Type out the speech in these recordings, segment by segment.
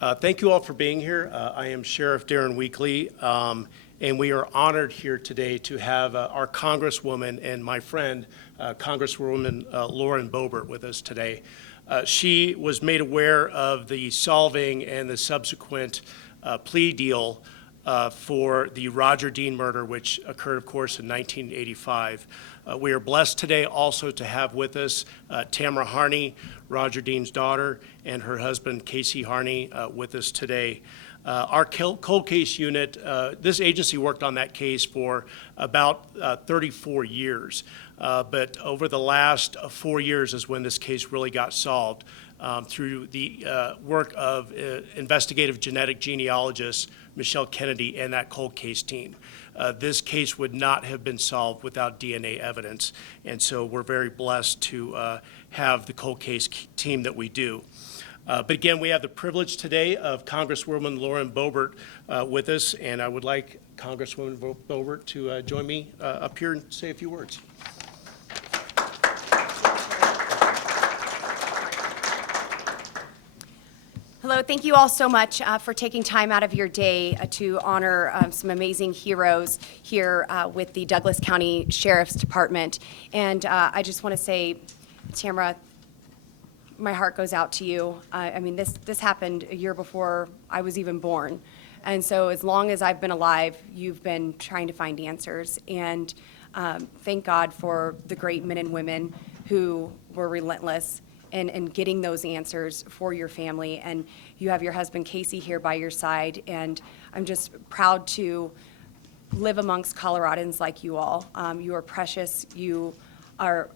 Thank you all for being here. I am Sheriff Darren Weekly, and we are honored here today to have our Congresswoman and my friend, Congresswoman Lauren Boebert, with us today. She was made aware of the solving and the subsequent plea deal for the Roger Dean murder, which occurred, of course, in 1985. We are blessed today also to have with us Tamara Harney, Roger Dean's daughter, and her husband, Casey Harney, with us today. Our cold case unit, this agency worked on that case for about 34 years. But over the last 4 years is when this case really got solved through the work of investigative genetic genealogist Michelle Kennedy and that cold case team. This case would not have been solved without DNA evidence, and so we're very blessed to have the cold case team that we do. But again, we have the privilege today of Congresswoman Lauren Boebert with us, and I would like Congresswoman Boebert to join me up here and say a few words. Hello, thank you all so much for taking time out of your day to honor some amazing heroes here with the Douglas County Sheriff's Department. And I just want to say, Tamara, my heart goes out to you. I mean, this happened a year before I was even born. And so as long as I've been alive, you've been trying to find answers. And thank God for the great men and women who were relentless and getting those answers for your family. And you have your husband, Casey, here by your side. And I'm just proud to live amongst Coloradans like you all. You are precious. You are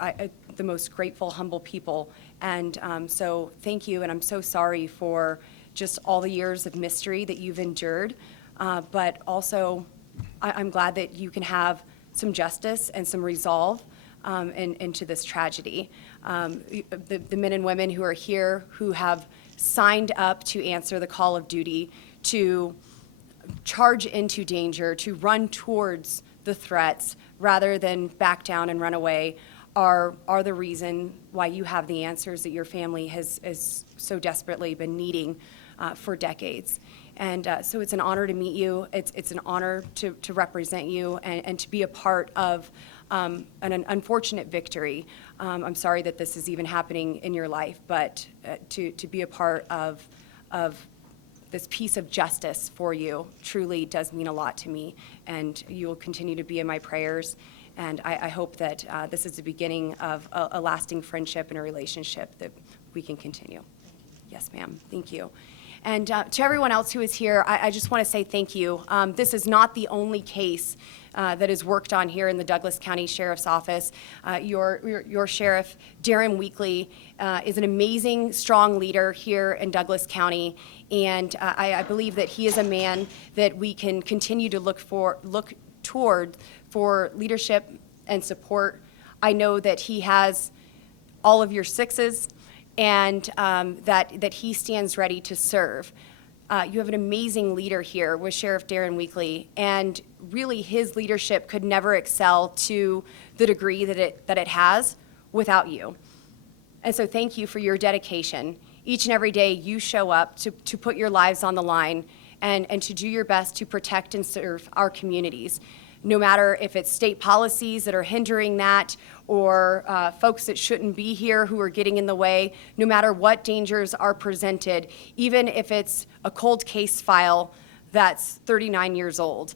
the most grateful, humble people. And so thank you. And I'm so sorry for just all the years of mystery that you've endured. But also, I'm glad that you can have some justice and some resolve into this tragedy. The men and women who are here who have signed up to answer the call of duty, to charge into danger, to run towards the threats rather than back down and run away are the reason why you have the answers that your family has so desperately been needing for decades. And so it's an honor to meet you. It's an honor to represent you and to be a part of an unfortunate victory. I'm sorry that this is even happening in your life, but to be a part of this piece of justice for you truly does mean a lot to me, and you will continue to be in my prayers. And I hope that this is the beginning of a lasting friendship and a relationship that we can continue. Yes, ma'am. Thank you. And to everyone else who is here, I just want to say thank you. This is not the only case that is worked on here in the Douglas County Sheriff's Office. Your sheriff, Darren Weekly, is an amazing, strong leader here in Douglas County, and I believe that he is a man that we can continue to look toward for leadership and support. I know that he has all of your sixes, and that he stands ready to serve. You have an amazing leader here with Sheriff Darren Weekly, and really his leadership could never excel to the degree that it has without you. And so thank you for your dedication. Each and every day you show up to put your lives on the line and to do your best to protect and serve our communities. No matter if it's state policies that are hindering that or folks that shouldn't be here who are getting in the way, no matter what dangers are presented, even if it's a cold case file that's 39 years old,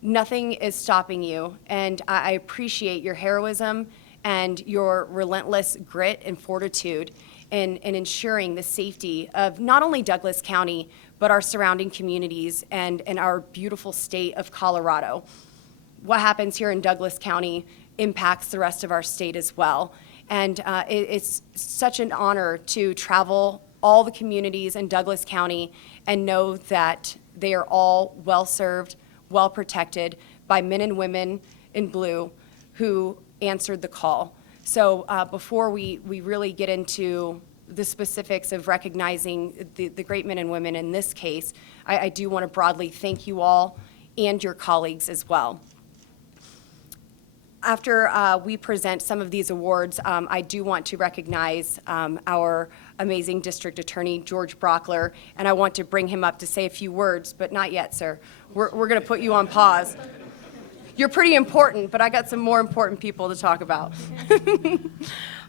nothing is stopping you. And I appreciate your heroism and your relentless grit and fortitude in ensuring the safety of not only Douglas County, but our surrounding communities and our beautiful state of Colorado. What happens here in Douglas County impacts the rest of our state as well. And it's such an honor to travel all the communities in Douglas County and know that they are all well-served, well-protected by men and women in blue who answered the call. So before we really get into the specifics of recognizing the great men and women in this case, I do want to broadly thank you all and your colleagues as well. After we present some of these awards, I do want to recognize our amazing District Attorney, George Brockler, and I want to bring him up to say a few words, but not yet, sir. We're going to put you on pause. You're pretty important, but I got some more important people to talk about.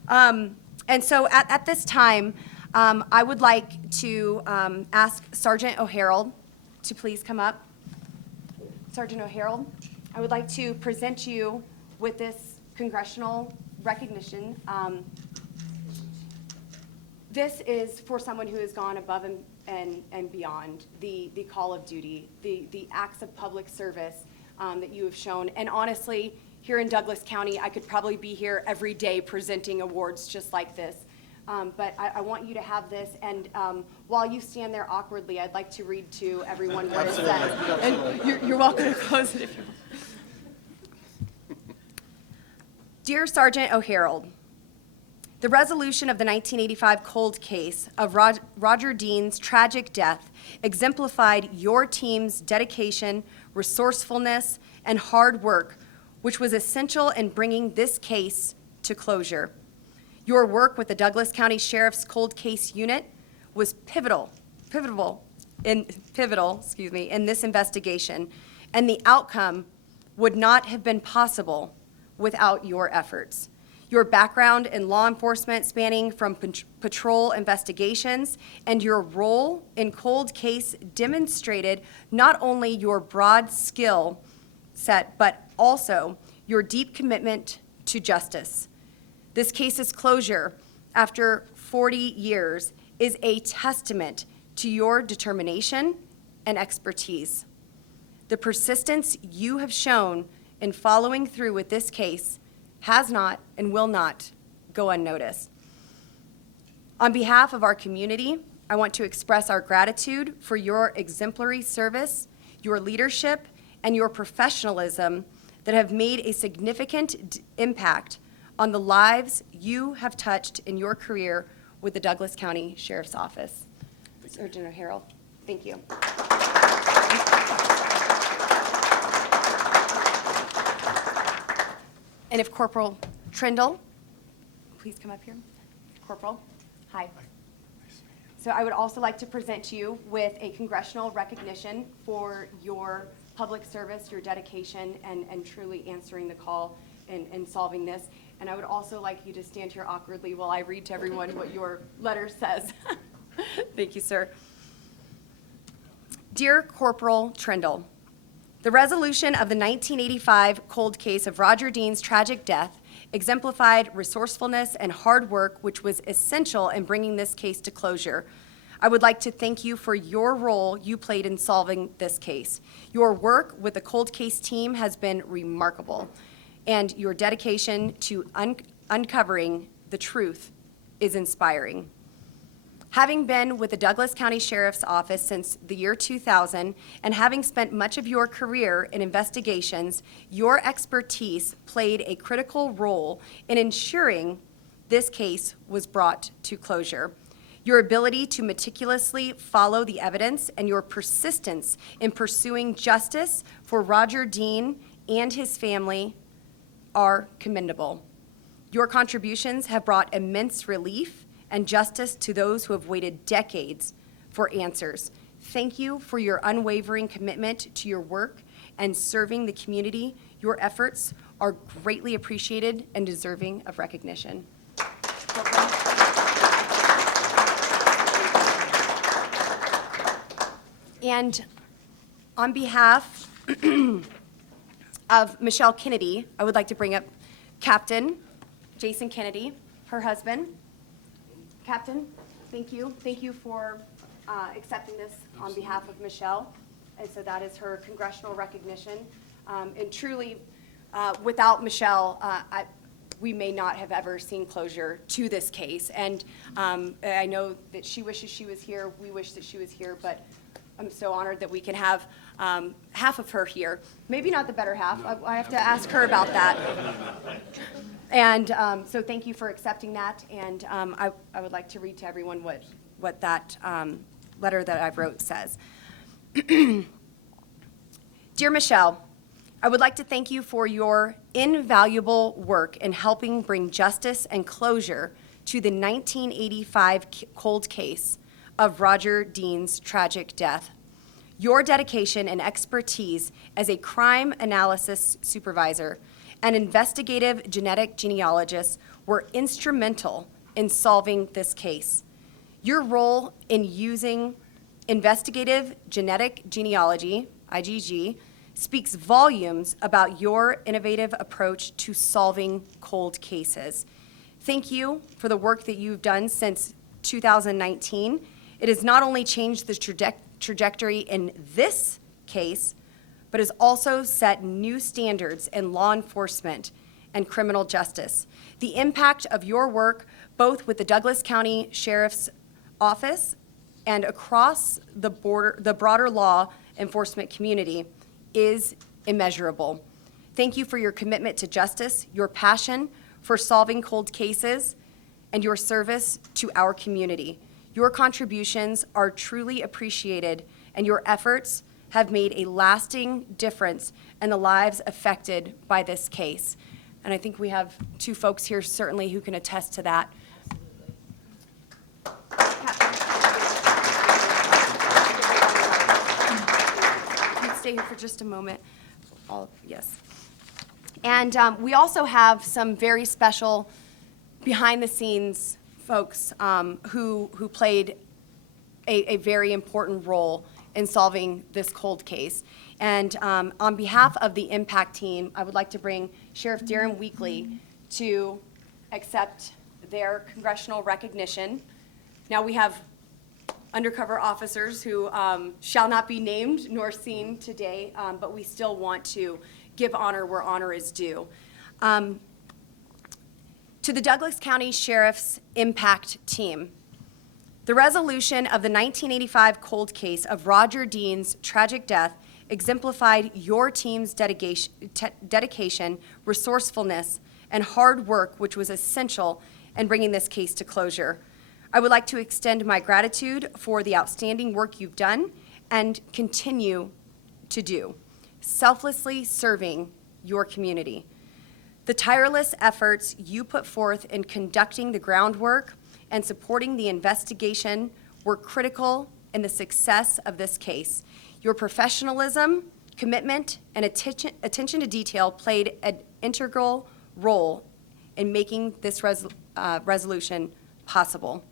And so at this time, I would like to ask Sergeant O'Harold to please come up. Sergeant O'Harold, I would like to present you with this congressional recognition. This is for someone who has gone above and beyond the call of duty, the acts of public service that you have shown. And honestly, here in Douglas County, I could probably be here every day presenting awards just like this. But I want you to have this, and while you stand there awkwardly, I'd like to read to everyone what it says. And you're welcome to close it if you want. Dear Sergeant O'Harold, the resolution of the 1985 cold case of Roger Dean's tragic death exemplified your team's dedication, resourcefulness, and hard work, which was essential in bringing this case to closure. Your work with the Douglas County Sheriff's Cold Case Unit was pivotal in this investigation, and the outcome would not have been possible without your efforts. Your background in law enforcement spanning from patrol investigations and your role in cold case demonstrated not only your broad skill set, but also your deep commitment to justice. This case's closure after 40 years is a testament to your determination and expertise. The persistence you have shown in following through with this case has not and will not go unnoticed. On behalf of our community, I want to express our gratitude for your exemplary service, your leadership, and your professionalism that have made a significant impact on the lives you have touched in your career with the Douglas County Sheriff's Office. Sergeant O'Harold, thank you. And if Corporal Trindle, please come up here. Corporal, hi. So I would also like to present you with a congressional recognition for your public service, your dedication, and truly answering the call and solving this. And I would also like you to stand here awkwardly while I read to everyone what your letter says. Thank you, sir. Dear Corporal Trindle, the resolution of the 1985 cold case of Roger Dean's tragic death exemplified resourcefulness and hard work, which was essential in bringing this case to closure. I would like to thank you for your role you played in solving this case. Your work with the cold case team has been remarkable, and your dedication to uncovering the truth is inspiring. Having been with the Douglas County Sheriff's Office since the year 2000 and having spent much of your career in investigations, your expertise played a critical role in ensuring this case was brought to closure. Your ability to meticulously follow the evidence and your persistence in pursuing justice for Roger Dean and his family are commendable. Your contributions have brought immense relief and justice to those who have waited decades for answers. Thank you for your unwavering commitment to your work and serving the community. Your efforts are greatly appreciated and deserving of recognition. And on behalf of Michelle Kennedy, I would like to bring up Captain Jason Kennedy, her husband. Captain, thank you. Thank you for accepting this on behalf of Michelle. And so that is her congressional recognition. And truly, without Michelle, we may not have ever seen closure to this case. And I know that she wishes she was here. We wish that she was here, but I'm so honored that we can have half of her here. Maybe not the better half. I have to ask her about that. And so thank you for accepting that. And I would like to read to everyone what that letter that I wrote says. Dear Michelle, I would like to thank you for your invaluable work in helping bring justice and closure to the 1985 cold case of Roger Dean's tragic death. Your dedication and expertise as a crime analysis supervisor and investigative genetic genealogist were instrumental in solving this case. Your role in using investigative genetic genealogy, IgG, speaks volumes about your innovative approach to solving cold cases. Thank you for the work that you've done since 2019. It has not only changed the trajectory in this case, but has also set new standards in law enforcement and criminal justice. The impact of your work, both with the Douglas County Sheriff's Office and across the broader law enforcement community, is immeasurable. Thank you for your commitment to justice, your passion for solving cold cases, and your service to our community. Your contributions are truly appreciated, and your efforts have made a lasting difference in the lives affected by this case. And I think we have two folks here certainly who can attest to that. Can you stay here for just a moment? Yes. And we also have some very special behind-the-scenes folks who played a very important role in solving this cold case. And on behalf of the Impact team, I would like to bring Sheriff Darren Weekly to accept their congressional recognition. Now we have undercover officers who shall not be named nor seen today, but we still want to give honor where honor is due. To the Douglas County Sheriff's Impact team, the resolution of the 1985 cold case of Roger Dean's tragic death exemplified your team's dedication, resourcefulness, and hard work, which was essential in bringing this case to closure. I would like to extend my gratitude for the outstanding work you've done and continue to do, selflessly serving your community. The tireless efforts you put forth in conducting the groundwork and supporting the investigation were critical in the success of this case. Your professionalism, commitment, and attention to detail played an integral role in making this resolution possible.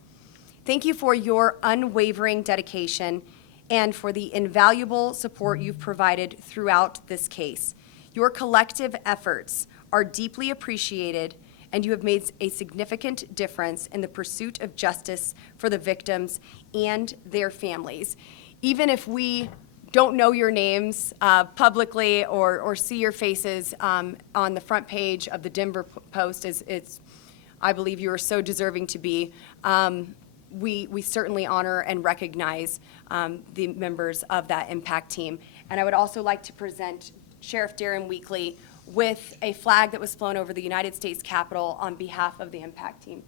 Thank you for your unwavering dedication and for the invaluable support you've provided throughout this case. Your collective efforts are deeply appreciated, and you have made a significant difference in the pursuit of justice for the victims and their families. Even if we don't know your names publicly or see your faces on the front page of the Denver Post, as I believe you are so deserving to be, we certainly honor and recognize the members of that Impact team. And I would also like to present Sheriff Darren Weekly with a flag that was flown over the United States Capitol on behalf of the Impact team.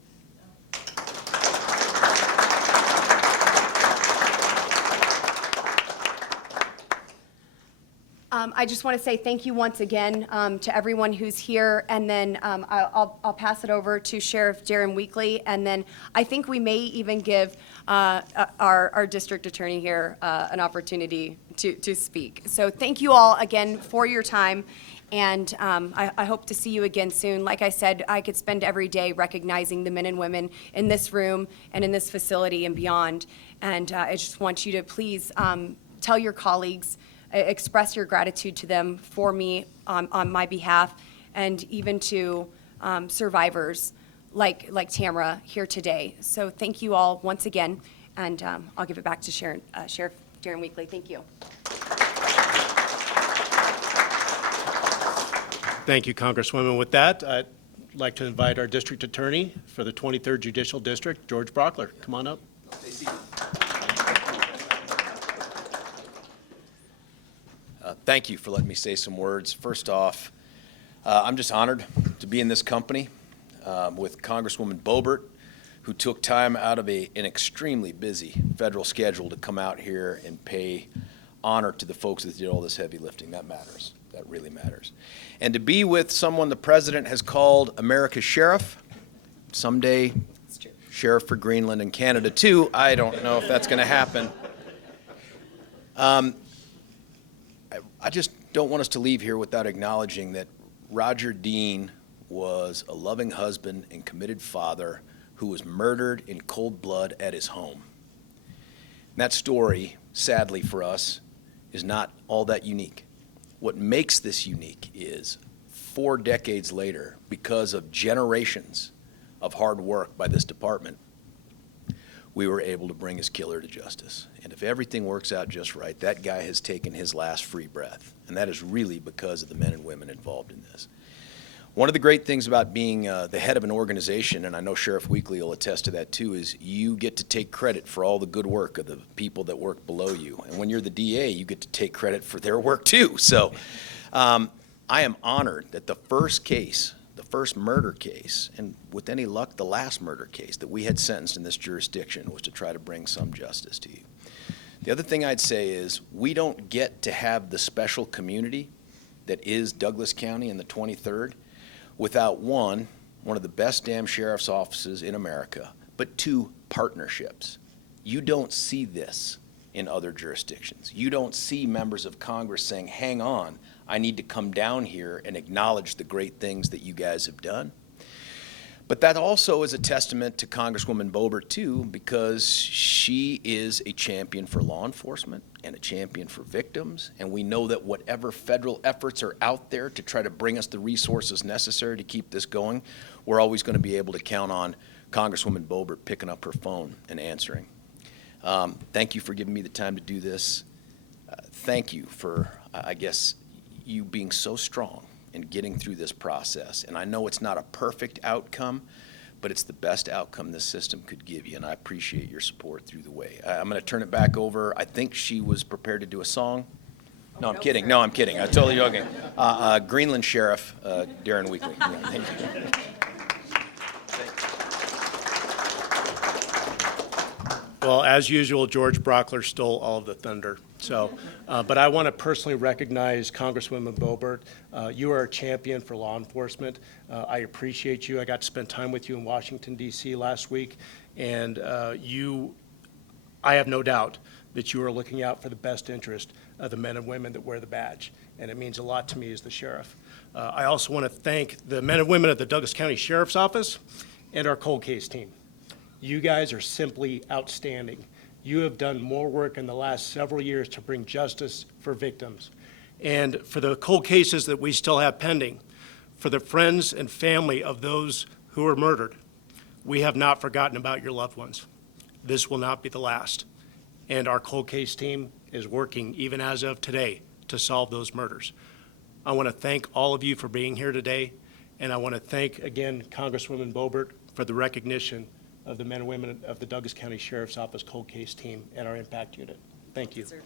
I just want to say thank you once again to everyone who's here, and then I'll pass it over to Sheriff Darren Weekly, and then I think we may even give our district attorney here an opportunity to speak. So thank you all again for your time, and I hope to see you again soon. Like I said, I could spend every day recognizing the men and women in this room and in this facility and beyond, and I just want you to please tell your colleagues, express your gratitude to them for me on my behalf, and even to survivors like Tamara here today. So thank you all once again, and I'll give it back to Sheriff Darren Weekly. Thank you. Thank you, Congresswoman. With that, I'd like to invite our district attorney for the 23rd Judicial District, George Brockler. Come on up. Thank you for letting me say some words. First off, I'm just honored to be in this company with Congresswoman Boebert, who took time out of an extremely busy federal schedule to come out here and pay honor to the folks that did all this heavy lifting. That matters. That really matters. And to be with someone the president has called America's sheriff. Someday sheriff for Greenland and Canada too. I don't know if that's going to happen. I just don't want us to leave here without acknowledging that Roger Dean was a loving husband and committed father who was murdered in cold blood at his home. And that story, sadly for us, is not all that unique. What makes this unique is 4 decades later, because of generations of hard work by this department, we were able to bring his killer to justice. And if everything works out just right, that guy has taken his last free breath. And that is really because of the men and women involved in this. One of the great things about being the head of an organization, and I know Sheriff Weekly will attest to that too, is you get to take credit for all the good work of the people that work below you. And when you're the DA, you get to take credit for their work too. So I am honored that the first case, the first murder case, and with any luck, the last murder case that we had sentenced in this jurisdiction was to try to bring some justice to you. The other thing I'd say is we don't get to have the special community that is Douglas County and the 23rd without one of the best damn sheriff's offices in America, but 2, partnerships. You don't see this in other jurisdictions. You don't see members of Congress saying, hang on, I need to come down here and acknowledge the great things that you guys have done. But that also is a testament to Congresswoman Boebert too, because she is a champion for law enforcement and a champion for victims. And we know that whatever federal efforts are out there to try to bring us the resources necessary to keep this going, we're always going to be able to count on Congresswoman Boebert picking up her phone and answering. Thank you for giving me the time to do this. Thank you for, I guess, you being so strong in getting through this process. And I know it's not a perfect outcome, but it's the best outcome this system could give you, and I appreciate your support through the way. I'm going to turn it back over. I think she was prepared to do a song. No, I'm kidding. No, I'm kidding. I'm totally joking. Greenland Sheriff, Darren Weekly. Yeah, thank you. Well, as usual, George Brockler stole all of the thunder. So, but I want to personally recognize Congresswoman Boebert. You are a champion for law enforcement. I appreciate you. I got to spend time with you in Washington, D.C. last week, and I have no doubt that you are looking out for the best interest of the men and women that wear the badge, and it means a lot to me as the sheriff. I also want to thank the men and women of the Douglas County Sheriff's Office and our cold case team. You guys are simply outstanding. You have done more work in the last several years to bring justice for victims. And for the cold cases that we still have pending, for the friends and family of those who were murdered, we have not forgotten about your loved ones. This will not be the last. And our cold case team is working, even as of today, to solve those murders. I want to thank all of you for being here today, and I want to thank, again, Congresswoman Boebert for the recognition of the men and women of the Douglas County Sheriff's Office cold case team and our impact unit. Thank you. Yes, sir.